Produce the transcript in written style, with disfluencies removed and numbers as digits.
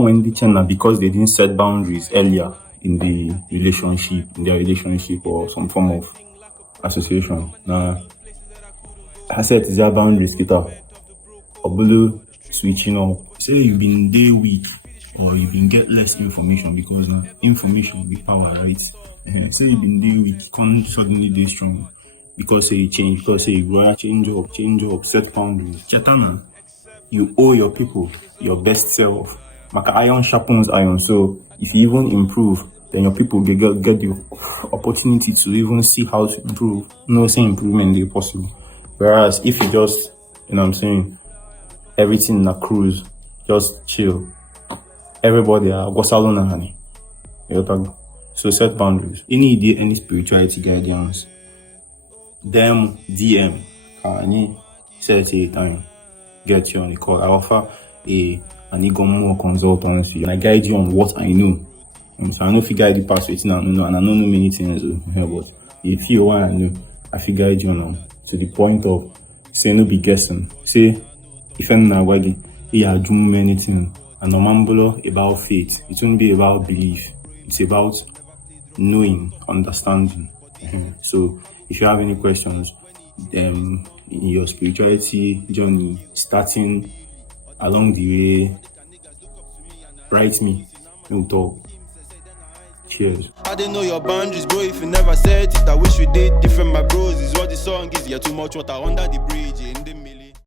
when the channel because they didn't set boundaries earlier in their relationship or some form of association. Now, I set their boundaries, kita. Obulu switching up. Say you've been day weak or you've been get less information because information with power, right? Say you've been day weak, can't suddenly day strong because say you change, because say you grow, change up, set boundaries. Chetana, you owe your people your best self. Maka iron sharpens iron, so if you even improve, then your people get the opportunity to even see how to improve. No say improvement is possible. Whereas if you just, everything in a cruise, just chill. Everybody go salon honey. So set boundaries. Any spirituality guidance, them DM can set a time, get you on the call. I offer an more consultancy and I guide you on what I know. So I know if you guide the past and I don't know many things, but if you want to know, I feel guide you on to the point of say no be guessing. Say if I'm not wagging, I do many things. And no about faith. It won't be about belief. It's about knowing, understanding. So if you have any questions in your spirituality journey, starting along the way, write me. We'll talk. Cheers. I didn't know your boundaries, bro. If you never said it, I wish we did different. My bros is what the song is. You're too much water under the bridge.